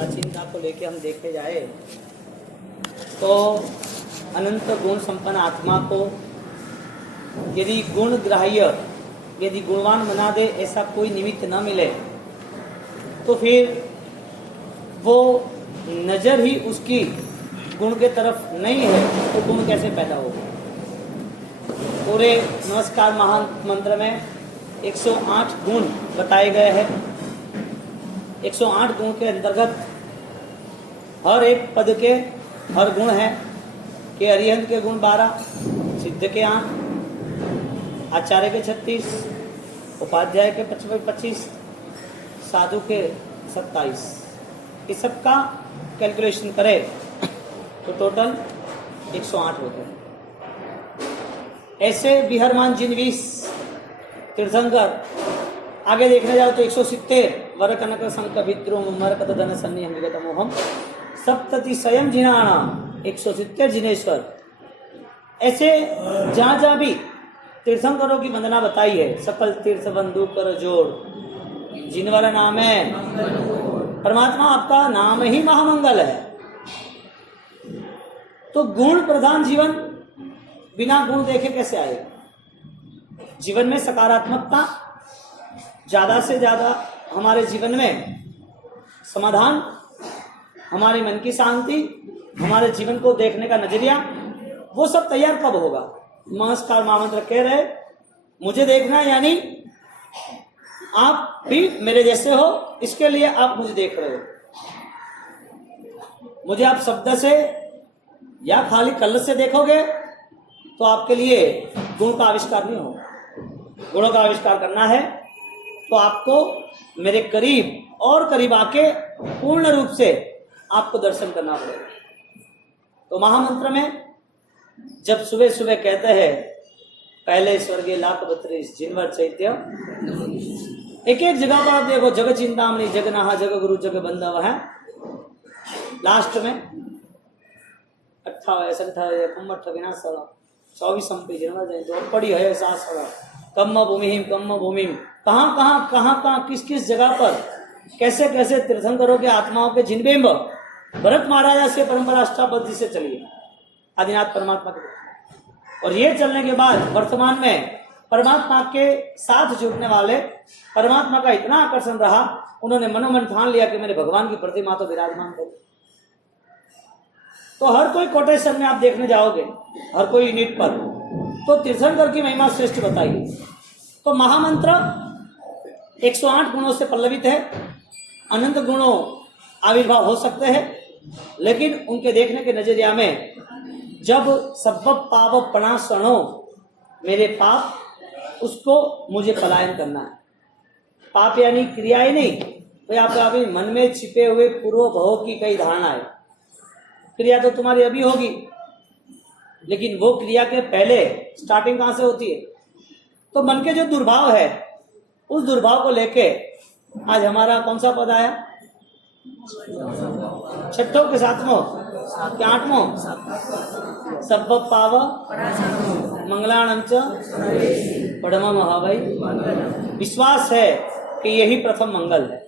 प्राचीनता को लेके हम देखे जाए तो अनंत गुण संपन्न आत्मा को यदि गुण ग्राह्य, यदि गुणवान बना दे, ऐसा कोई निमित्त न मिले तो फिर वो नजर ही उसकी गुण के तरफ नहीं है तो गुण कैसे पैदा होगा। पूरे नमस्कार महान मंत्र में 108 गुण बताए गए हैं। 108 गुण के अंतर्गत हर एक पद के हर गुण है कि अरिहंत के गुण 12, सिद्ध के 8, आचार्य के 36, उपाध्याय के 25, साधु के 27। इस सब का कैलकुलेशन करें तो टोटल 108 होते हैं। ऐसे विहरमान जिनवीस तीर्थंकर आगे देखने जाओ तो 170 वर कनक संक विद्रोह मरकत धन सन्नी हम विगत मोहम सप्तति स्वयं जिनाना 170 जिनेश्वर। ऐसे जहां जहां भी तीर्थंकरों की वंदना बताई है, सकल तीर्थ बंधु कर जोड़ जिनवर नाम है परमात्मा, आपका नाम ही महामंगल है। तो गुण प्रधान जीवन बिना गुण देखे कैसे आएगा। जीवन में सकारात्मकता ज्यादा से ज्यादा, हमारे जीवन में समाधान, हमारे मन की शांति, हमारे जीवन को देखने का नजरिया, वो सब तैयार कब होगा। नमस्कार महामंत्र कह रहे मुझे देखना, यानी आप भी मेरे जैसे हो, इसके लिए आप मुझे देख रहे हो। मुझे आप शब्द से या खाली कल से देखोगे तो आपके लिए गुण का आविष्कार नहीं होगा। गुणों का आविष्कार करना है तो आपको मेरे करीब और करीब आके पूर्ण रूप से आपको दर्शन करना पड़ेगा। तो महामंत्र में जब सुबह सुबह कहते हैं पहले स्वर्गीय लाख 32 जिनवर चैत्य, एक एक जगह पर आप देखो जग चिंतामणि, जग नाहा, जग गुरु, जग बंधव है। लास्ट में 24 पड़ी है कम्म भूमिम कहाँ किस किस जगह पर कैसे कैसे तीर्थंकरों के आत्माओं के जिनबिंब भरत महाराजा से परंपरा अष्टाबद्धि से चली है आदिनाथ परमात्मा के। और ये चलने के बाद वर्तमान में परमात्मा के साथ जुड़ने वाले परमात्मा का इतना आकर्षण रहा, उन्होंने मनोमन ठान लिया कि मेरे भगवान की प्रतिमा तो विराजमान करो। तो हर कोई कोटेशन में आप देखने जाओगे, हर कोई यूनिट पर तो तीर्थंकर की महिमा श्रेष्ठ बताइए। तो महामंत्र 108 गुणों से पल्लवित है। अनंत गुणों आविर्भाव हो सकते हैं, लेकिन उनके देखने के नजरिया में जब सब पाप पणासणो, मेरे पाप, उसको मुझे पलायन करना है। पाप यानी क्रियाएं नहीं, तो आपका अभी मन में छिपे हुए पूर्व भव की कई धारणा है। क्रिया तो तुम्हारी अभी होगी, लेकिन वो क्रिया के पहले स्टार्टिंग कहां से होती है। तो मन के जो दुर्भाव है, उस दुर्भाव को लेके आज हमारा कौन सा पद आया, छठों के 7वां के 8वां, सब पाव मंगलाणम च पढ़मा महाभाई। विश्वास है कि यही प्रथम मंगल है।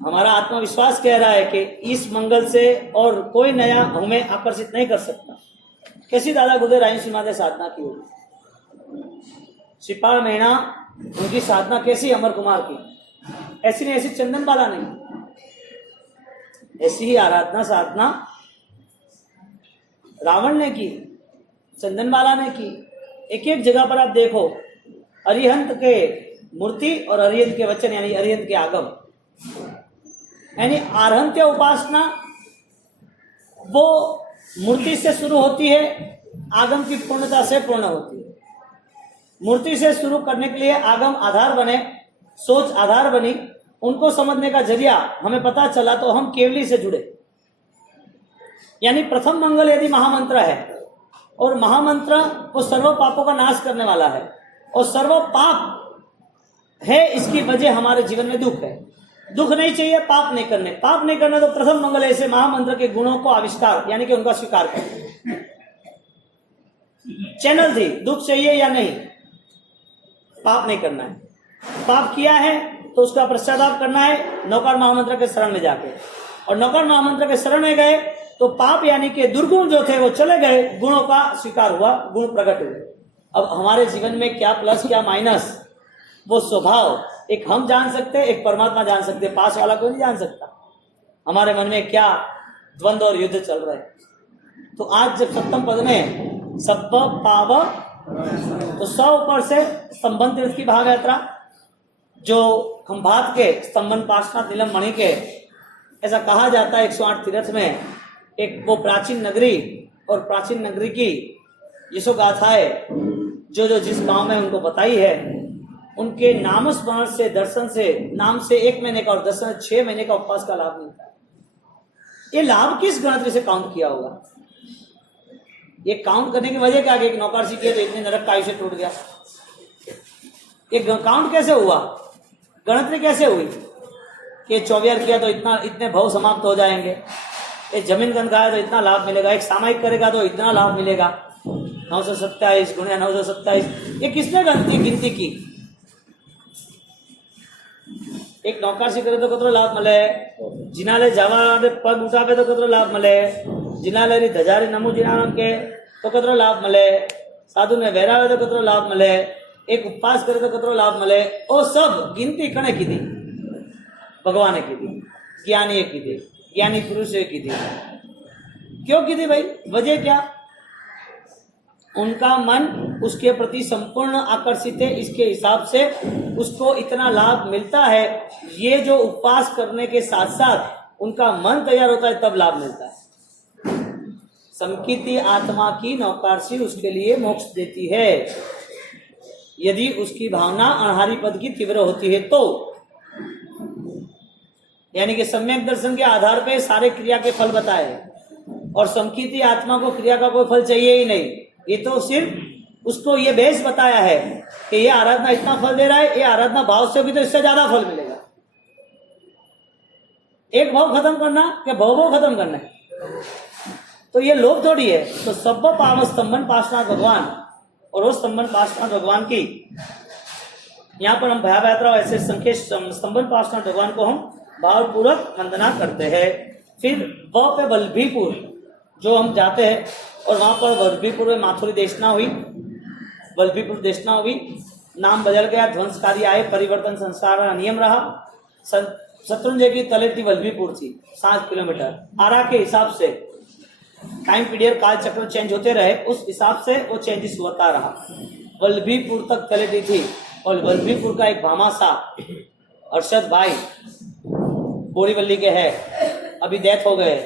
हमारा आत्मविश्वास कह रहा है कि इस मंगल से और कोई नया हमें आकर्षित नहीं कर सकता। कैसी दादा गुदे राय सिंह ने साधना की होगी, सिपाल महीना उनकी साधना कैसी, अमर कुमार की ऐसी नहीं, ऐसी चंदन बाला नहीं, ऐसी ही आराधना साधना रावण ने की, चंदन बाला ने की। एक एक जगह पर आप देखो अरिहंत के मूर्ति और अरिहंत के वचन, यानी अरिहंत के आगम, यानी आरहंत्य उपासना वो मूर्ति से शुरू होती है, आगम की पूर्णता से पूर्ण होती है। मूर्ति से शुरू करने के लिए आगम आधार बने, सोच आधार बनी, उनको समझने का जरिया हमें पता चला तो हम केवली से जुड़े। यानी प्रथम मंगल यदि महामंत्र है, और महामंत्र वो सर्व पापों का नाश करने वाला है, और सर्व पाप है, इसकी वजह हमारे जीवन में दुख है। दुख नहीं चाहिए, पाप नहीं करने, पाप नहीं करने, तो प्रथम मंगल ऐसे महामंत्र के गुणों को आविष्कार, यानी कि उनका स्वीकार करना। चैनल थी, दुख चाहिए या नहीं, पाप नहीं करना है। पाप किया है तो उसका पश्चाताप करना है नौकार महामंत्र के शरण में जाके, और नौकार महामंत्र के शरण में गए तो पाप यानी कि दुर्गुण जो थे वो चले गए, गुणों का स्वीकार हुआ, गुण प्रकट हुए। अब हमारे जीवन में क्या प्लस क्या माइनस, वो स्वभाव एक हम जान सकते हैं, एक परमात्मा जान सकते हैं, पास वाला कोई नहीं जान सकता हमारे मन में क्या द्वंद्व और युद्ध चल रहे हैं। तो आज जब सप्तम पद में सब पाव, तो 100 ऊपर से स्तंभन तीर्थ की भाव यात्रा, जो खंभात के स्तंभन पार्श्वनाथ नीलम मणि के, ऐसा कहा जाता है 108 तीर्थ में एक वो प्राचीन नगरी, और प्राचीन नगरी की यशो गाथाएं जो जिस गांव में उनको बताई है, उनके नाम स्मरण से, दर्शन से, नाम से 1 महीने का और दर्शन 6 महीने का उपवास का लाभ मिलता है। ये लाभ किस गणतरी से काउंट किया होगा? ये काउंट करने की वजह क्या है? एक नौकर सीखे तो इतने नरक का आयुष्य टूट गया। ये काउंट कैसे हुआ, गणतरी कैसे हुई कि 24 किया तो इतने भाव समाप्त हो जाएंगे, एक जमीन गंधाया तो इतना लाभ मिलेगा, एक सामायिक करेगा तो इतना लाभ मिलेगा, 927 गुणिया 927, ये किसने गिनती की? एक नौकाशी करे तो कतरो लाभ मले, जिनाले जावा पग उठावे तो कतरो लाभ मले, जिनाले री धजारी नमू जिनाम के तो कतरो लाभ मले, साधु ने वैरावे तो कतरो लाभ मले, एक उपवास करे तो कतरो लाभ मले। ओ सब गिनती कने की दी? भगवान की दी, ज्ञानी की दी, ज्ञानी पुरुष की दी। क्यों की दी भाई? वजह क्या? उनका मन उसके प्रति संपूर्ण आकर्षित है, इसके हिसाब से उसको इतना लाभ मिलता है। ये जो उपवास करने के साथ साथ उनका मन तैयार होता है, तब लाभ मिलता है। संकीर्ति आत्मा की नौकारसी उसके लिए मोक्ष देती है, यदि उसकी भावना अनहारी पद की तीव्र होती है तो। यानी कि सम्यक दर्शन के आधार पर सारे क्रिया के फल बताए, और संकीर्ति आत्मा को क्रिया का कोई फल चाहिए ही नहीं। ये तो सिर्फ उसको ये बेस बताया है कि ये आराधना इतना फल दे रहा है, ये आराधना भाव से होगी तो इससे ज्यादा फल मिलेगा। एक भाव खत्म करना कि भाव खत्म करना है, तो ये लोभ थोड़ी है। तो सब पाव स्तंभन पार्श्वनाथ भगवान, और वो स्तंभन पार्श्वनाथ भगवान की यहाँ पर हम भयाव यात्रा ऐसे संख्य स्तंभन पार्श्वनाथ भगवान को हम भावपूर्वक वंदना करते हैं। फिर व पे वल्लभीपुर जो हम जाते हैं, और वहां पर वल्लभीपुर में माथुरी देशना हुई, वल्लभीपुर देशना हुई, नाम बदल गया, ध्वंसकारी आए, परिवर्तन संस्कार का नियम रहा। शत्रुंजय की तलेटी वल्लभीपुर थी 7 किलोमीटर, आरा के हिसाब से टाइम पीरियड काल चक्र चेंज होते रहे, उस हिसाब से वो चेंजेस होता रहा। वल्लभीपुर तक तलेटी थी, और वल्लभीपुर का एक भामासा अरशद भाई बोरीवली के है, अभी डेथ हो गए,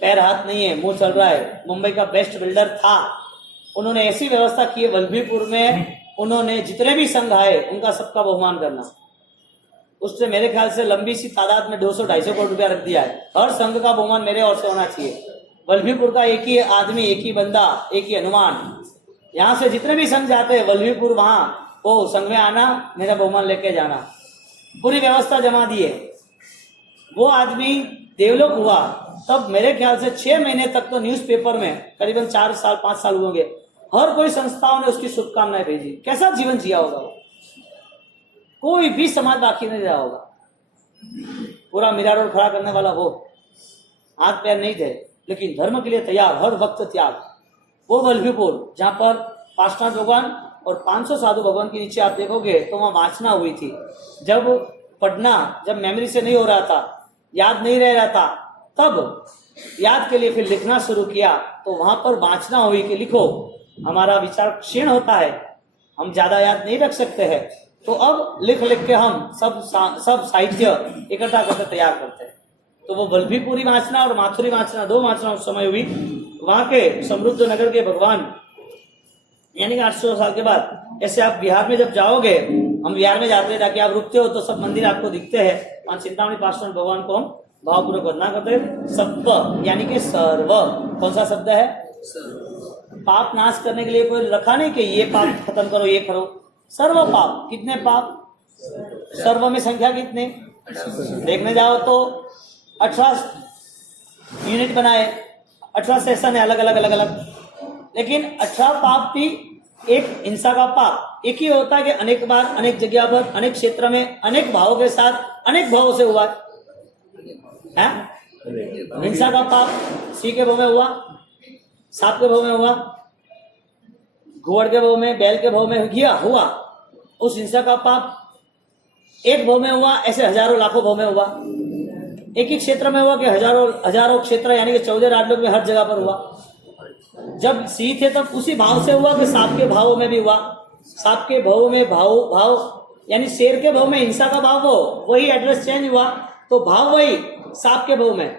पैर हाथ नहीं है, मुंह चल रहा है, मुंबई का बेस्ट बिल्डर था। उन्होंने ऐसी व्यवस्था की है वल्लभीपुर में, उन्होंने जितने भी संघ आए उनका सबका बहुमान करना। उससे मेरे ख्याल से लंबी सी तादाद में 200-250 करोड़ रुपया रख दिया है। हर संघ का बहुमान मेरे और से होना चाहिए। वल्लभीपुर का एक ही आदमी, एक ही बंदा, एक ही हनुमान। यहाँ से जितने भी संघ जाते हैं वल्लभीपुर, वहां वो संघ में आना, मेरा बहुमान लेके जाना, पूरी व्यवस्था जमा दी है। वो आदमी देवलोक हुआ तब मेरे ख्याल से 6 महीने तक तो न्यूज़पेपर में करीबन 4 साल 5 साल होंगे, हर कोई संस्थाओं ने उसकी शुभकामनाएं भेजी। कैसा जीवन जिया होगा वो, कोई भी समाज बाकी नहीं रहा होगा। पूरा मीरा रोड खड़ा करने वाला वो, हाथ पैर नहीं थे लेकिन धर्म के लिए तैयार, हर वक्त त्याग। वो वल्लभीपुर जहाँ पर पार्श्वनाथ भगवान और 500 साधु भगवान के नीचे आप देखोगे तो वहाँ वाचना हुई थी। जब पढ़ना, जब मेमोरी से नहीं हो रहा था, याद नहीं रह रहा था, तब याद के लिए फिर लिखना शुरू किया, तो वहां पर वाचना हुई कि लिखो। हमारा विचार क्षीण होता है, हम ज्यादा याद नहीं रख सकते हैं, तो अब लिख लिख के हम सब साहित्य इकट्ठा करके तैयार करते हैं। तो वो वल्लभीपुरी वाचना और माथुरी वाचना, 2 वाचना उस समय हुई। वहां के समृद्ध नगर के भगवान, यानी कि 800 साल के बाद। ऐसे आप बिहार में जब जाओगे, हम बिहार में जाते हैं ताकि आप रुकते हो तो सब मंदिर आपको दिखते हैं, वहां चिंतामणि पार्श्वनाथ भगवान को हम भावपूर्वक वंदना करते हैं। सत्व यानी कि सर्व, कौन सा शब्द है? पाप नाश करने के लिए कोई रखा नहीं कि ये पाप खत्म करो, ये करो। सर्व पाप, कितने पाप? सर्व में संख्या कितने? देखने जाओ तो 18 यूनिट बनाए, 18 सेशन है अलग अलग अलग अलग, लेकिन 18 पाप भी एक हिंसा का पाप एक ही होता है कि अनेक बार अनेक जगह पर अनेक क्षेत्र में अनेक भावों के साथ अनेक भावों से हुआ है? हिंसा का पाप सिंह के भाव में हुआ, सांप के भाव में हुआ, घुवड़ के भाव में, बैल के भाव में हुआ। उस हिंसा का पाप एक भाव में हुआ, ऐसे हजारों लाखों भाव में हुआ। एक ही क्षेत्र में हुआ कि हजारों क्षेत्र यानी कि 14 राज्यों में हर जगह पर हुआ। जब सिंह थे तब उसी भाव से हुआ कि सांप के भावों में भी हुआ। सांप के भाव में भाव यानी शेर के भाव में हिंसा का भाव वही एड्रेस चेंज हुआ तो भाव वही, सांप के भाव में,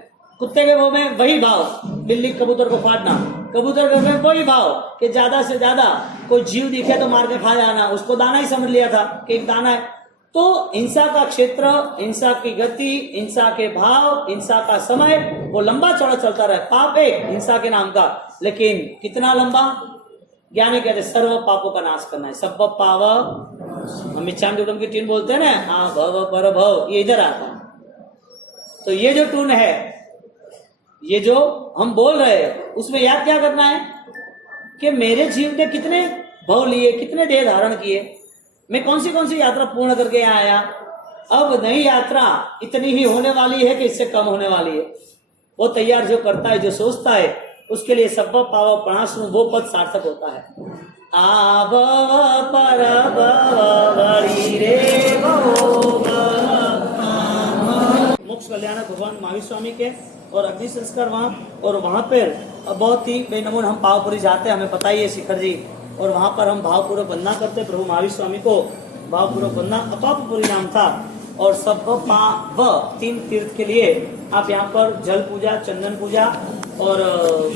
कुत्ते के भाव में वही भाव, बिल्ली कबूतर को फाड़ना, कबूतर के भाव में वही भाव कि ज्यादा से ज्यादा कोई जीव दिखे तो मार के खा जाना, उसको दाना ही समझ लिया था कि एक दाना है। तो हिंसा का क्षेत्र, हिंसा की गति, हिंसा के भाव, हिंसा का समय वो लंबा चौड़ा चलता रहे। पाप एक हिंसा के नाम का, लेकिन कितना लंबा? ज्ञानी कहते सर्व पापों का नाश करना है। सब पाव हम चांदुडम की ट्यून बोलते हैं ना, हाँ भव पर भव, ये इधर आता है। तो ये जो ट्यून है, ये जो हम बोल रहे हैं, उसमें याद क्या करना है कि मेरे जीवन ने कितने भव लिए, कितने देह धारण किए, मैं कौन सी यात्रा पूर्ण करके यहाँ आया। अब नई यात्रा इतनी ही होने वाली है कि इससे कम होने वाली है। वो तैयार जो करता है, जो सोचता है, उसके लिए सब पाव प्रणाशनु वो पद सार्थक होता है। आव पर बड़ी रे मोक्ष कल्याण भगवान महावीर स्वामी के और अग्नि संस्कार वहाँ, और वहाँ पर बहुत ही बेनमून हम पावपुरी जाते हैं, हमें पता ही है शिखर जी, और वहाँ पर हम भावपूर्वक वंदना करते प्रभु महावीर स्वामी को। भावपूर्वक वंदना अपापपुरी नाम था। और सब पाव 3 तीर्थ के लिए आप यहाँ पर जल पूजा, चंदन पूजा और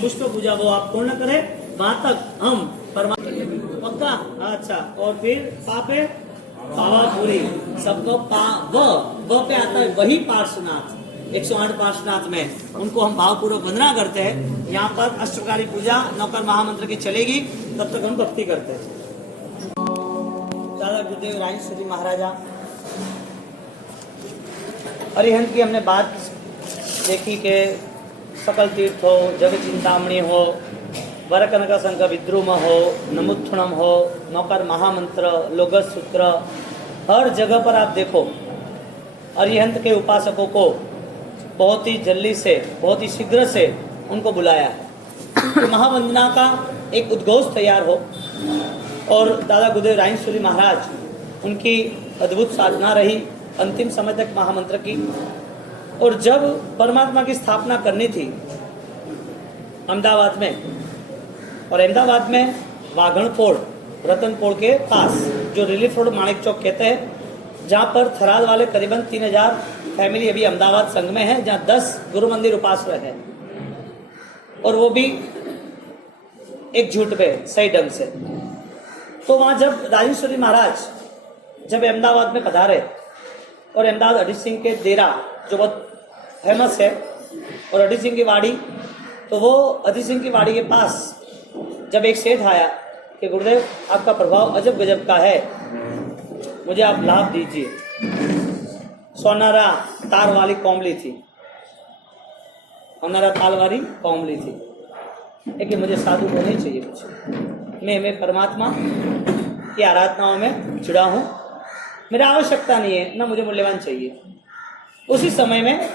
पुष्प पूजा वो आप पूर्ण करें। वहाँ तक हम पक्का अच्छा। और फिर पापे पावापुरी, सबको व पे आता है वही पार्श्वनाथ, 108 पार्श्वनाथ में उनको हम भावपूर्वक वंदना करते हैं। यहाँ पर अष्टकारी पूजा नौकर महामंत्र की चलेगी, तब तक हम भक्ति करते हैं। दादा गुरुदेव राजेश्वर जी महाराजा अरिहंत की हमने बात देखी कि सकल तीर्थ हो, जग चिंतामणि हो, वरकनक संघ विद्रुम हो, नमुत्थुणम हो, नौकर महामंत्र, लोगस सूत्र, हर जगह पर आप देखो अरिहंत के उपासकों को बहुत ही जल्दी से, बहुत ही शीघ्र से उनको बुलाया है। महावंदना का एक उद्घोष तैयार हो। और दादा गुरुदेव राजेश्वरी महाराज, उनकी अद्भुत साधना रही अंतिम समय तक महामंत्र की। और जब परमात्मा की स्थापना करनी थी अहमदाबाद में, और अहमदाबाद में वाघणपोड़, रतनपोड़ के पास जो रिलीफ रोड माणिक चौक कहते हैं, जहाँ पर थराद वाले करीबन 3000 फैमिली अभी अहमदाबाद संघ में है, जहाँ 10 गुरु मंदिर उपासना है, और वो भी एक झूठ पे सही ढंग से। तो वहाँ जब राजेश्वरी महाराज जब अहमदाबाद में पधारे, और अहमदाबाद अजीत सिंह के डेरा जो बहुत फेमस है, और अजीत सिंह की वाड़ी, तो वो अजीत सिंह की वाड़ी के पास जब एक सेठ आया कि गुरुदेव आपका प्रभाव अजब गजब का है, मुझे आप लाभ दीजिए। सोनारा तार वाली कोमली थी, सोनारा तार वाली कोमली थी, लेकिन मुझे साधु को नहीं चाहिए कुछ, मैं परमात्मा की आराधनाओं में जुड़ा हूँ, मेरा आवश्यकता नहीं है, ना मुझे मूल्यवान चाहिए। उसी समय में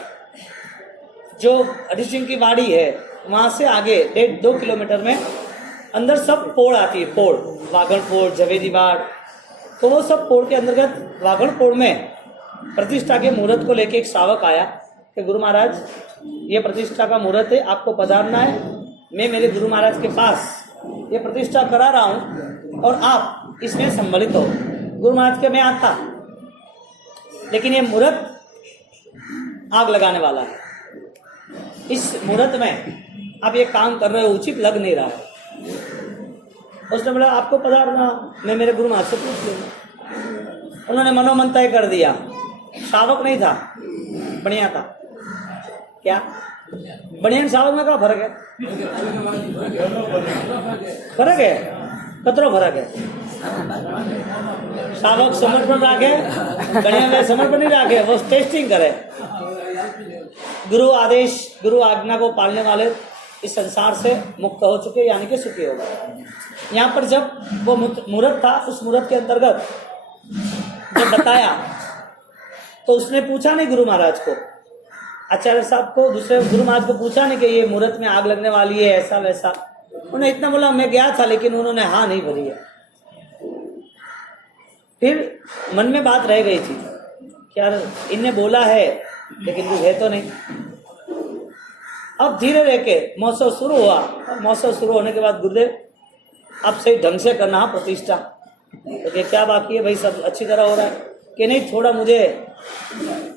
जो अजीत सिंह की वाड़ी है, वहाँ से आगे 1.5-2 किलोमीटर में अंदर सब पोड़ आती है, पोड़, वाघणपोड़, झवेरीवाड़, तो वो सब पोड़ के अंतर्गत वाघणपोड़ में प्रतिष्ठा के मुहूर्त को लेके एक श्रावक आया कि गुरु महाराज ये प्रतिष्ठा का मुहूर्त है, आपको पधारना है, मैं मेरे गुरु महाराज के पास ये प्रतिष्ठा करा रहा हूँ और आप इसमें सम्मिलित हो। गुरु महाराज के मैं आता, लेकिन ये मुहूर्त आग लगाने वाला है, इस मुहूर्त में आप ये काम कर रहे हो, उचित लग नहीं रहा है। उसने बोला आपको पधारना, मैं मेरे गुरु महाराज से पूछ लूँगा। उन्होंने मनोमन तय कर दिया, श्रावक नहीं था, बढ़िया था। क्या बढ़िया श्रावक में क्या फर्क है? फर्क है, कतरो फर्क है। श्रावक समर्पण राखे, बढ़िया में समर्पण नहीं राखे, वो टेस्टिंग करे। गुरु आदेश, गुरु आज्ञा को पालने वाले इस संसार से मुक्त हो चुके यानी कि सुखी हो गए। यहाँ पर जब वो मुहूर्त था, उस मुहूर्त के अंतर्गत जब बताया तो उसने पूछा नहीं गुरु महाराज को, आचार्य साहब को, दूसरे गुरु महाराज को पूछा नहीं कि ये मुहूर्त में आग लगने वाली है ऐसा वैसा। उन्हें इतना बोला मैं गया था, लेकिन उन्होंने हाँ नहीं भरी है। फिर मन में बात रह गई थी कि यार इनने बोला है लेकिन कुछ है तो नहीं। अब धीरे रह के महोत्सव शुरू हुआ, और महोत्सव शुरू होने के बाद गुरुदेव अब सही ढंग से करना है प्रतिष्ठा। तो क्या बाकी है भाई, सब अच्छी तरह हो रहा है कि नहीं? थोड़ा मुझे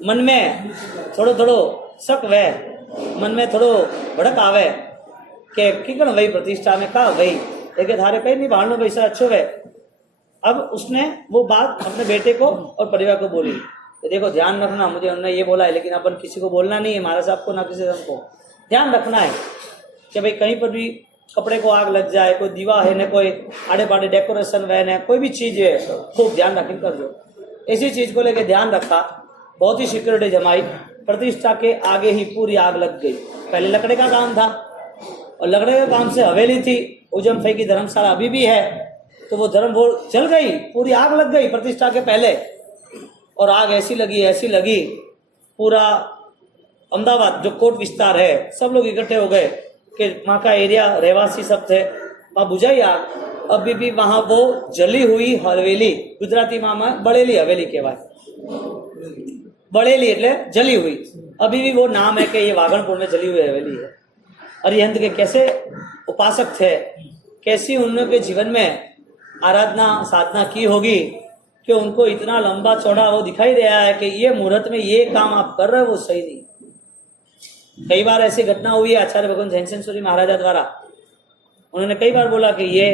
मन में थोड़ो शक वे, मन में थोड़ो भड़क आवे कि कण वही प्रतिष्ठा में का वही लेकिन थारे कहीं नहीं भाड़नो वैसा अच्छो वे। अब उसने वो बात अपने बेटे को और परिवार को बोली कि देखो ध्यान रखना, मुझे उन्होंने ये बोला है लेकिन अपन किसी को बोलना नहीं है, महाराज साहब को ना किसी को ध्यान रखना है कि भाई कहीं पर भी कपड़े को आग लग जाए, कोई दीवा है न कोई आड़े पाड़े डेकोरेशन वैन है, कोई भी चीज़ है खूब ध्यान रख कर दो। इसी चीज़ को लेके ध्यान रखा, बहुत ही सिक्योरिटी जमाई। प्रतिष्ठा के आगे ही पूरी आग लग गई। पहले लकड़े का काम था और लकड़े के काम से हवेली थी, उजम फई की धर्मशाला अभी भी है, तो वो धर्म वो जल गई, पूरी आग लग गई प्रतिष्ठा के पहले। और आग ऐसी लगी पूरा अहमदाबाद जो कोट विस्तार है सब लोग इकट्ठे हो गए कि वहाँ का एरिया रहवासी सब थे, वहाँ बुझाई आग। अभी भी वहाँ वो जली हुई हवेली, गुजराती में बड़ेली हवेली कहवाय, बड़ेली એટલે जली हुई, अभी भी वो नाम है कि ये वागणपुर में जली हुई हवेली है। अरिहंत के कैसे उपासक थे, कैसी उनके जीवन में आराधना साधना की होगी कि उनको इतना लंबा चौड़ा वो दिखाई दे रहा है कि ये मुहूर्त में ये काम आप कर रहे हो वो सही नहीं। कई बार ऐसी घटना हुई है आचार्य भगवान जैनसेन सूरी महाराजा द्वारा, उन्होंने कई बार बोला कि ये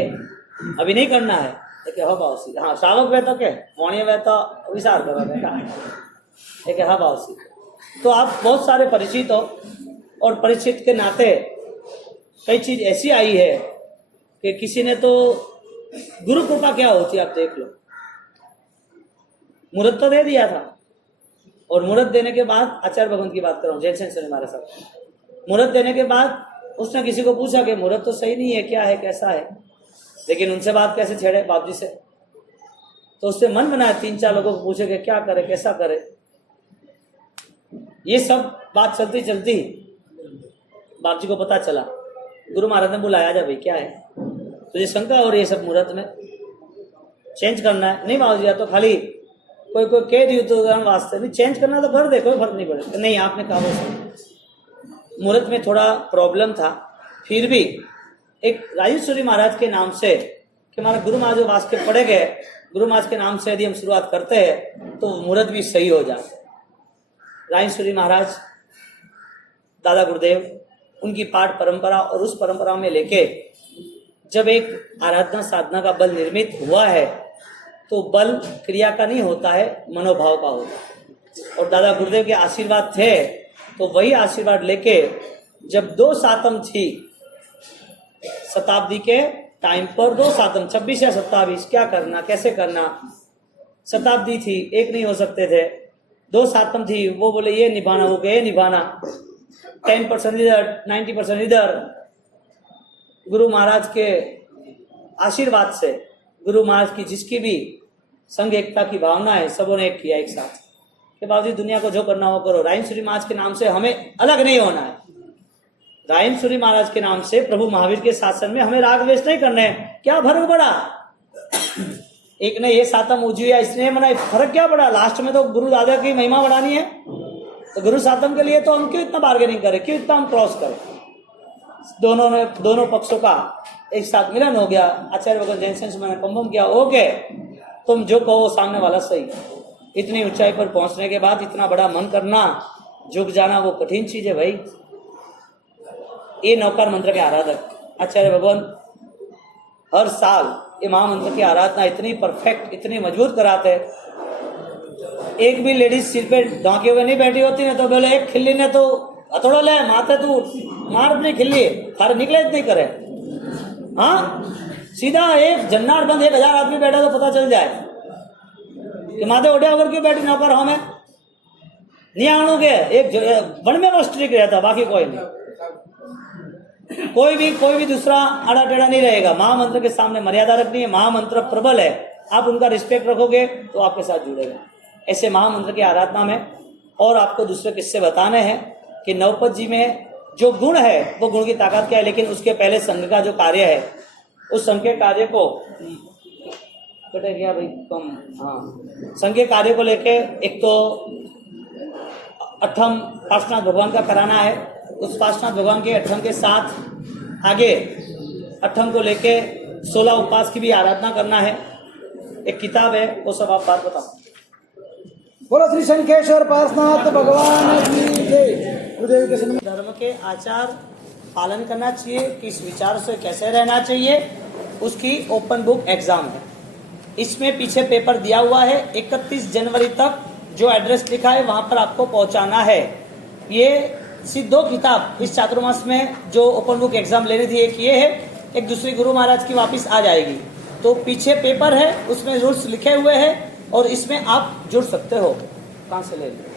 अभी नहीं करना है, लेकिन हाँ बावसी, हाँ श्रावक वह के मौण्य वह तो विचार करो बेटा, लेकिन हाँ बावसी। तो आप बहुत सारे परिचित हो और परिचित के नाते कई चीज ऐसी आई है कि किसी ने तो गुरु कृपा क्या होती है आप देख लो, मुहूर्त तो दे दिया था और मुहूर्त देने के बाद आचार्य भगवान की बात कर रहा हूँ जैन सेन हमारे साथ, मुहूर्त देने के बाद उसने किसी को पूछा कि मुहूर्त तो सही नहीं है, क्या है कैसा है, लेकिन उनसे बात कैसे छेड़े बाप जी से। तो उससे मन बनाया 3-4 लोगों को पूछे कि क्या करे कैसा करे। ये सब बात चलती चलती बाप जी को पता चला, गुरु महाराज ने बुलाया जा भाई क्या है तुझे शंका हो रही है सब मुहूर्त में चेंज करना है? नहीं बाबू जी या तो खाली कोई कह रही तो वास्ते नहीं, चेंज करना तो कर दे, कोई फर्क नहीं पड़ेगा। नहीं आपने कहा वो मुहूर्त में थोड़ा प्रॉब्लम था, फिर भी एक राजेश्वरी महाराज के नाम से कि हमारा गुरु महाराज जो वास के पड़े गए, गुरु महाराज के नाम से यदि हम शुरुआत करते हैं तो मुहूर्त भी सही हो जाए। राजेश्वरी महाराज दादा गुरुदेव उनकी पाठ परंपरा और उस परंपरा में लेके जब एक आराधना साधना का बल निर्मित हुआ है तो बल क्रिया का नहीं होता है, मनोभाव का होता है। और दादा गुरुदेव के आशीर्वाद थे तो वही आशीर्वाद लेके जब 2 सातम थी शताब्दी के टाइम पर, 2 सातम 26 या 27 क्या करना कैसे करना, शताब्दी थी एक नहीं हो सकते थे, 2 सातम थी, वो बोले ये निभाना वो ये निभाना, 10% इधर 90% इधर। गुरु महाराज के आशीर्वाद से गुरु महाराज की जिसकी भी संघ एकता की भावना है सबों ने एक किया एक साथ कि बाबूजी दुनिया को जो करना हो करो, रायनसूरी महाराज के नाम से हमें अलग नहीं होना है, रायनसूरी महाराज के नाम से प्रभु महावीर के शासन में हमें राग द्वेष नहीं करने हैं। क्या फर्क पड़ा, एक ने ये सातम उजिया इसने मनाई, फर्क क्या पड़ा, लास्ट में तो गुरु दादा की महिमा बढ़ानी है, तो गुरु सातम के लिए तो हम क्यों इतना बार्गेनिंग करें, क्यों इतना हम क्रॉस करें। दोनों पक्षों का एक साथ मिलन हो गया। आचार्य भगवान जैन सेन मैंने कंफर्म किया ओके तुम जो कहो सामने वाला सही। इतनी ऊंचाई पर पहुंचने के बाद इतना बड़ा मन करना, झुक जाना वो कठिन चीज है भाई। ये नौकार मंत्र के आराधक आचार्य भगवान हर साल ये महामंत्र की आराधना इतनी परफेक्ट इतनी मजबूत कराते, एक भी लेडीज सिर पे धोखे हुए नहीं बैठी होती ना तो बोले एक खिल्ली ने तो हथौड़ा ले माथे तू मार अपनी खिल्ली थारे निकले नहीं करे। हाँ सीधा एक जन्नार बंद 1000 आदमी बैठा तो पता चल जाए कि माथे उड़े अगर क्यों बैठी नौकर हमें नहीं आणू के एक वन में वो स्ट्रिक रहता बाकी कोई नहीं। कोई भी दूसरा आड़ा टेढ़ा नहीं रहेगा। महामंत्र के सामने मर्यादा रखनी है। महामंत्र प्रबल है, आप उनका रिस्पेक्ट रखोगे तो आपके साथ जुड़ेगा। ऐसे महामंत्र की आराधना में और आपको दूसरे किस्से बताने हैं कि नवपत जी में जो गुण है वो गुण की ताकत क्या है, लेकिन उसके पहले संघ का जो कार्य है उस संघ के कार्य को कटे गया भाई कम। हाँ, संघ के कार्य को लेके एक तो अठम पार्श्वनाथ भगवान का कराना है। उस पार्श्वनाथ भगवान के अठम के साथ आगे अठम को लेके 16 उपवास की भी आराधना करना है। एक किताब है, वो सब आप बात बताओ। बोलो श्री शंखेश्वर पार्श्वनाथ भगवान की जय। गुरुदेव के सन्मुख धर्म के आचार पालन करना चाहिए, किस विचार से कैसे रहना चाहिए, उसकी ओपन बुक एग्जाम है। इसमें पीछे पेपर दिया हुआ है। 31 जनवरी तक जो एड्रेस लिखा है वहां पर आपको पहुंचाना है। ये सिर्फ 2 किताब इस चातुर्मास में जो ओपन बुक एग्जाम लेनी थी, एक ये है, एक दूसरी गुरु महाराज की वापस आ जाएगी। तो पीछे पेपर है, उसमें रूल्स लिखे हुए हैं और इसमें आप जुड़ सकते हो। कहाँ से ले लो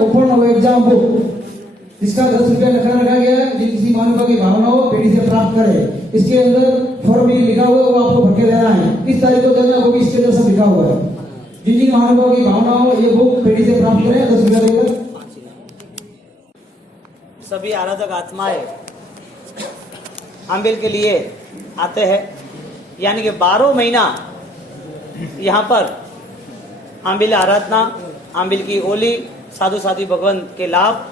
ओपन एग्जाम बुक जिसका 10 रुपया रखा गया है, जिन किसी मानव की भावना हो पेटी से प्राप्त करे। इसके अंदर फॉर्म भी लिखा हुआ है, वो आपको भर के देना है। किस तारीख को देना है वो भी इसके अंदर सब लिखा हुआ है। जिन जिन महानुभावों की भावना हो ये बुक पेटी से प्राप्त करें, 10 रुपया देकर। सभी आराधक आत्माएं आंबिल के लिए आते हैं, यानी कि 12 महीना यहाँ पर आंबिल आराधना, आंबिल की ओली, साधु साधु भगवान के लाभ।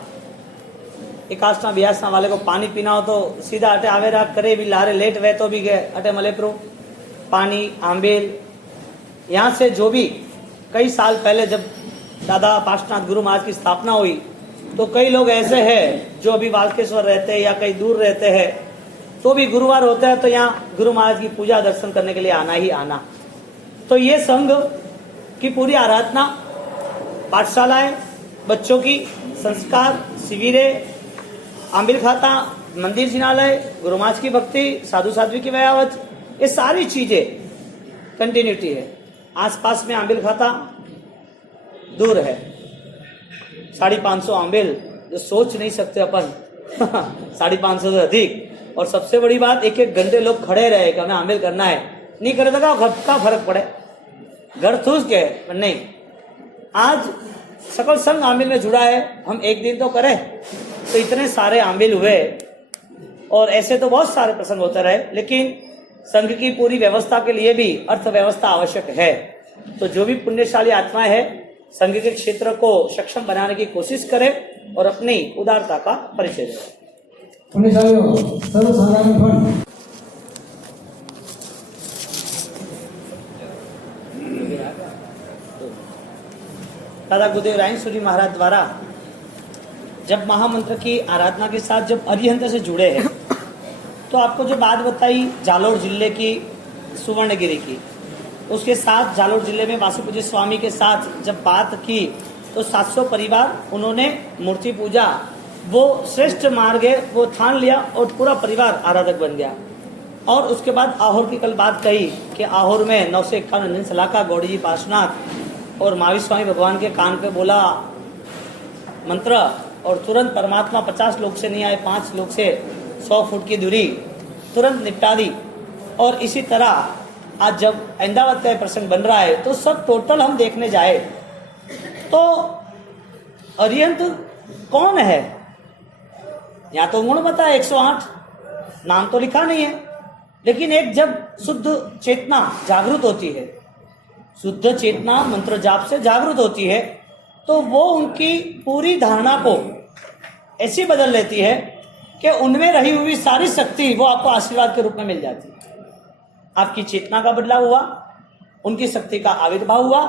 एकाशना बियासना वाले को पानी पीना हो तो सीधा अटे आवेरा करे भी लारे लेट वे तो भी गए अटे मलेप्रो पानी आंबिल। यहाँ से जो भी कई साल पहले जब दादा पार्श्वनाथ गुरु महाराज की स्थापना हुई तो कई लोग ऐसे हैं जो अभी वाल्केश्वर रहते हैं या कहीं दूर रहते हैं, तो भी गुरुवार होता है तो यहाँ गुरु महाराज की पूजा दर्शन करने के लिए आना ही आना। तो ये संघ की पूरी आराधना, पाठशालाएं, बच्चों की संस्कार शिविरें, आंबिल खाता, मंदिर जिनालय, गुरु महाराज की भक्ति, साधु साध्वी की व्यावच, ये सारी चीजें कंटिन्यूटी है। आसपास में आंबिल खाता दूर है, 550 आंबिल, जो सोच नहीं सकते अपन 550 से अधिक। और सबसे बड़ी बात, 1-1 घंटे लोग खड़े रहे कि हमें आंबिल करना है, नहीं करे तो क्या फर्क पड़े, घर ठूस के नहीं। आज सकल संघ आंबिल में जुड़ा है, हम एक दिन तो करें तो इतने सारे आंबिल हुए। और ऐसे तो बहुत सारे प्रसंग होते रहे, लेकिन संघ की पूरी व्यवस्था के लिए भी अर्थव्यवस्था आवश्यक है। तो जो भी पुण्यशाली आत्मा है संघ के क्षेत्र को सक्षम बनाने की कोशिश करे और अपनी उदारता का परिचय दे। पुण्यशालियों सर्वसाधारण फंड दादा गुरुदेव रायन सूरी महाराज द्वारा जब महामंत्र की आराधना के साथ जब अरिहंत से जुड़े हैं, तो आपको जो बात बताई जालोर जिले की सुवर्णगिरी की, उसके साथ जालोर जिले में वासुपूज्य स्वामी के साथ जब बात की तो 700 परिवार उन्होंने मूर्ति पूजा, वो श्रेष्ठ मार्ग है, वो ठान लिया और पूरा परिवार आराधक बन गया। और उसके बाद आहोर की कल बात कही कि आहोर में 951 सलाका गौड़ी जी पार्श्वनाथ और महावीर स्वामी भगवान के कान पे बोला मंत्र और तुरंत परमात्मा 50 लोग से नहीं आए, 5 लोग से 100 फुट की दूरी तुरंत निपटा दी। और इसी तरह आज जब अहमदाबाद का प्रसंग बन रहा है तो सब टोटल हम देखने जाए तो अरिहंत कौन है, यहाँ तो गुण बता 108 नाम तो लिखा नहीं है, लेकिन एक जब शुद्ध चेतना जागृत होती है, शुद्ध चेतना मंत्र जाप से जागृत होती है, तो वो उनकी पूरी धारणा को ऐसी बदल लेती है कि उनमें रही हुई सारी शक्ति वो आपको आशीर्वाद के रूप में मिल जाती है। आपकी चेतना का बदलाव हुआ, उनकी शक्ति का आविर्भाव हुआ,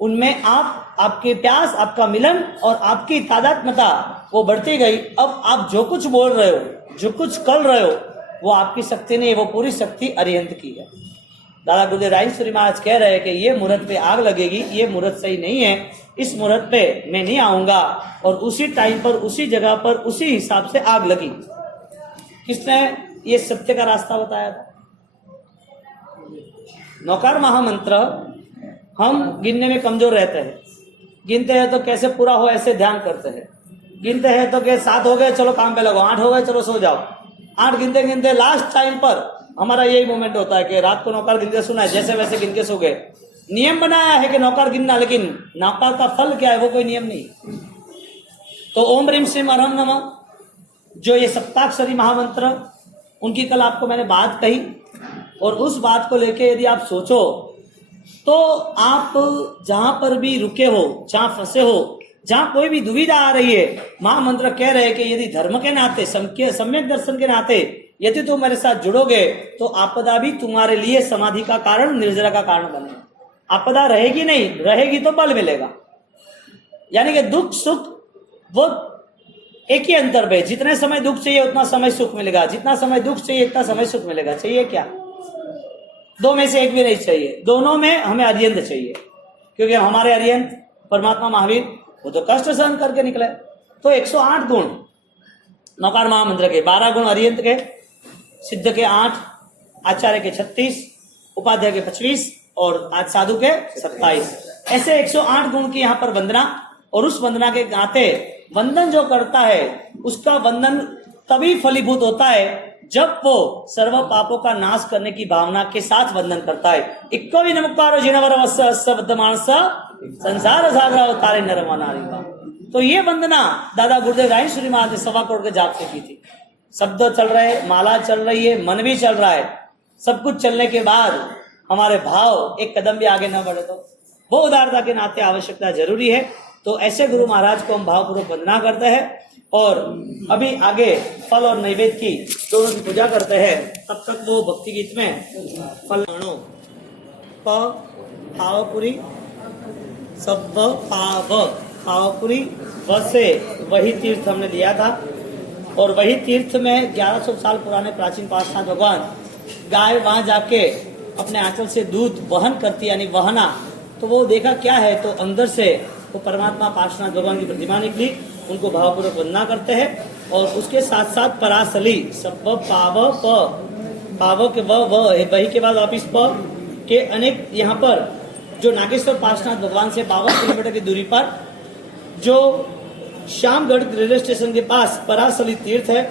उनमें आपके प्यास, आपका मिलन और आपकी तादात्म्यता वो बढ़ती गई। अब आप जो कुछ बोल रहे हो, जो कुछ कर रहे हो, वो आपकी शक्ति नहीं, वो पूरी शक्ति अरिहंत की है। दादा गुरुदेव रायन सूरी महाराज कह रहे हैं कि ये मुहूर्त पे आग लगेगी, ये मुहूर्त सही नहीं है, इस मुहूर्त पे मैं नहीं आऊंगा। और उसी टाइम पर, उसी जगह पर, उसी हिसाब से आग लगी। किसने ये सत्य का रास्ता बताया था? नौकार महामंत्र हम गिनने में कमजोर रहते हैं, गिनते हैं तो कैसे पूरा हो ऐसे ध्यान करते हैं। गिनते हैं तो के 7 हो गए, चलो काम पे लगो, 8 हो गए, चलो सो जाओ। 8 गिनते गिनते लास्ट टाइम पर हमारा यही मोमेंट होता है कि रात को नौकर गिन के सुना है, जैसे वैसे गिन के सो गए। नियम बनाया है कि नौकर गिनना, लेकिन नौकर का फल क्या है वो कोई नियम नहीं। तो ओम ह्रीम श्रीम अरहम नमः, जो ये सप्ताक्षरी महामंत्र, उनकी कल आपको मैंने बात कही, और उस बात को लेके यदि आप सोचो तो आप जहां पर भी रुके हो, जहां फंसे हो, जहां कोई भी दुविधा आ रही है, महामंत्र कह रहे हैं कि यदि धर्म के नाते, सम्यक दर्शन के नाते यदि तुम मेरे साथ जुड़ोगे तो आपदा भी तुम्हारे लिए समाधि का कारण, निर्जरा का कारण बनेगा। आपदा रहेगी नहीं, रहेगी तो बल मिलेगा। यानी कि दुख सुख वो एक ही अंतर पे, जितने समय दुख चाहिए उतना समय सुख मिलेगा, जितना समय दुख चाहिए उतना समय सुख मिलेगा। चाहिए क्या? दो में से एक भी नहीं चाहिए, दोनों में हमें अरियंत चाहिए, क्योंकि हमारे अरियंत परमात्मा महावीर वो तो कष्ट सहन करके निकले। तो 108 गुण नौकार महामंत्र के, 12 गुण अरियंत के, सिद्ध के 8, आचार्य के 36, उपाध्याय के 25 और आज साधु के 27। ऐसे 108 गुण की यहाँ पर वंदना, और उस वंदना के नाते वंदन जो करता है उसका वंदन तभी फलीभूत होता है जब वो सर्व पापों का नाश करने की भावना के साथ वंदन करता है। इक्को भी नमकारो जिनवर संसार सागर तारे नरमा नारी का। तो ये वंदना दादा गुरुदेव राय श्री महाराज ने 1.25 करोड़ के जाप से की थी। शब्द चल रहे, माला चल रही है, मन भी चल रहा है, सब कुछ चलने के बाद हमारे भाव एक कदम भी आगे न बढ़े तो वो उदारता के नाते आवश्यकता जरूरी है। तो ऐसे गुरु महाराज को हम भावपूर्वक वंदना करते हैं, और अभी आगे फल और नैवेद्य की दोनों की पूजा करते हैं। तब तक वो भक्ति गीत में फल मानो पावपुरी सब पावपुरी व से वही तीर्थ हमने दिया था, और वही तीर्थ में 1100 साल पुराने प्राचीन पार्षद भगवान गाय वहां जाके अपने आंचल से दूध वहन करती, यानी वहना। तो वो देखा क्या है, तो अंदर से वो परमात्मा पार्श्वनाथ भगवान की प्रतिमा निकली। उनको भावपूर्वक वंदना करते हैं, और उसके साथ साथ परासली सब पाव के वही के बाद वापिस प के अनेक यहाँ पर जो नागेश्वर पार्श्वनाथ भगवान से 52 किलोमीटर की दूरी पर जो श्यामगढ़ रेलवे स्टेशन के पास परासली तीर्थ है।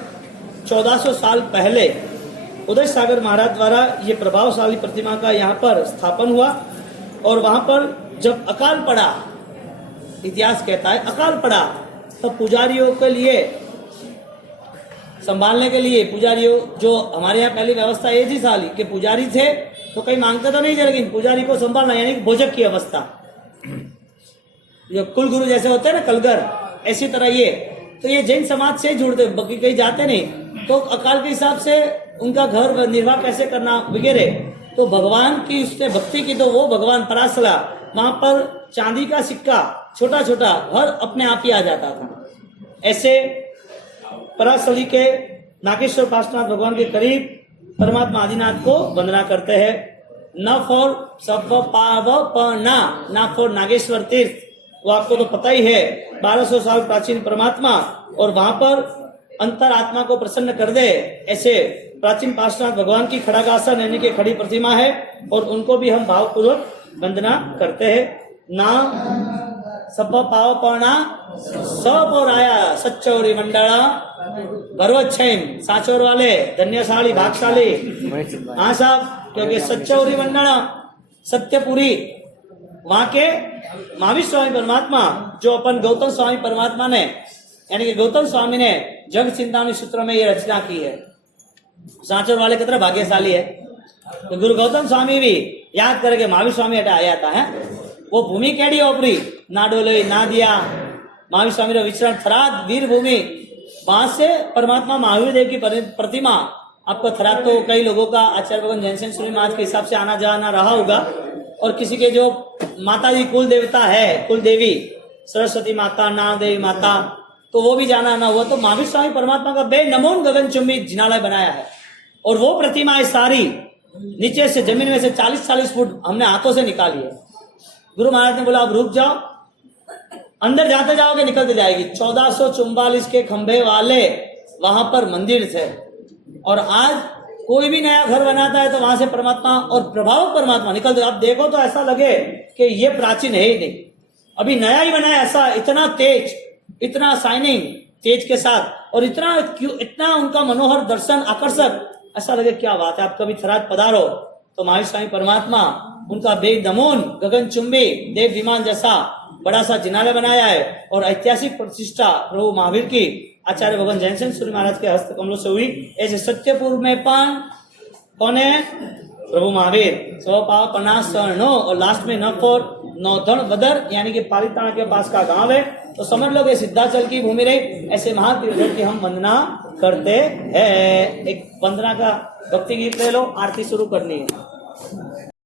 1400 साल पहले उदय सागर महाराज द्वारा ये प्रभावशाली प्रतिमा का यहाँ पर स्थापन हुआ, और वहां पर जब अकाल पड़ा, इतिहास कहता है अकाल पड़ा, तब पुजारियों के लिए संभालने के लिए, पुजारियों जो हमारे यहाँ पहली व्यवस्था ये थी साली कि पुजारी थे तो कहीं मांगते तो नहीं थे, लेकिन पुजारी को संभालना, यानी भोजक की अवस्था, जो कुल गुरु जैसे होते हैं ना कलगर, ऐसी तरह ये। तो ये जैन समाज से जुड़ते, बाकी कहीं जाते नहीं, तो अकाल के हिसाब से उनका घर निर्वाह कैसे करना वगैरह। तो भगवान की उसने भक्ति की, तो वो भगवान परासला, वहां पर चांदी का सिक्का छोटा छोटा घर अपने आप ही आ जाता था। ऐसे परासली के नागेश्वर पार्श्वनाथ भगवान के करीब परमात्मा आदिनाथ को वंदना करते हैं। न फॉर सब पाव पना, ना फॉर नागेश्वर तीर्थ, वो आपको तो पता ही है, 1200 साल प्राचीन परमात्मा, और वहां पर अंतर आत्मा को प्रसन्न कर दे, ऐसे प्राचीन पार्श्वनाथ भगवान की खड़ागासन यानी कि खड़ी प्रतिमा है, और उनको भी हम भावपूर्वक वंदना करते हैं। ना सब पाव पौना सब और आया सच्चौरी मंडला भरवच्छेम, साचौर वाले धन्यशाली भागशाली। हाँ साहब, क्योंकि सच्चौरी मंडला सत्यपुरी, वहां के महावीर स्वामी परमात्मा, जो अपन गौतम स्वामी परमात्मा ने, यानी कि गौतम स्वामी ने जग चिंतामणि सूत्र में ये रचना की है। सांचौर वाले कितना भाग्यशाली है। तो गुरु गौतम स्वामी भी याद करके महावीर स्वामी हटा आया था, है वो भूमि केड़ी ओपरी ना डोले ना दिया, महावीर स्वामी रो विचरण थराद वीर भूमि, वहां से परमात्मा महावीर देव की प्रतिमा। आपको थराद तो कई लोगों का आचार्य भगवान जैनसेन सूर्य महाराज के हिसाब से आना जाना रहा होगा, और किसी के जो माता जी कुल देवता है, कुल देवी सरस्वती माता, नाग देवी माता, तो वो भी जाना ना हुआ। तो महावीर स्वामी परमात्मा का बे नमोन गगन चुंबी जिनालय बनाया है, और वो प्रतिमाएं सारी नीचे से जमीन में से 40-40 फुट हमने हाथों से निकाली है। गुरु महाराज ने बोला अब रुक जाओ, अंदर जाते जाओगे निकलते जाएगी। 1444 के खंभे वाले वहां पर मंदिर थे, और आज कोई भी नया घर बनाता है तो वहां से परमात्मा और प्रभाव परमात्मा निकलते। अब देखो तो ऐसा लगे कि ये प्राचीन है ही नहीं, अभी नया ही बना है, ऐसा इतना तेज इतना शाइनिंग तेज के साथ और इतना उनका मनोहर दर्शन आकर्षक, ऐसा लगे क्या बात है। आप कभी थराद पधारो तो महावीर स्वामी परमात्मा उनका बेदमोन गगनचुंबी देव विमान जैसा बड़ा सा जिनालय बनाया है और ऐतिहासिक प्रतिष्ठा प्रभु महावीर की आचार्य भगवान जयसिंह सूरी महाराज के हस्त कमलों से हुई। ऐसे सत्यपुर में पान कौन है? प्रभु महावीर। सौ पाव 50 नो और लास्ट में न फोर नौधन बदर यानी कि पालिताना के पास का गांव है। तो समझ लो कि सिद्धाचल की भूमि रही। ऐसे महातीर्थों की हम वंदना करते हैं। एक वंदना का भक्ति गीत ले लो, आरती शुरू करनी है।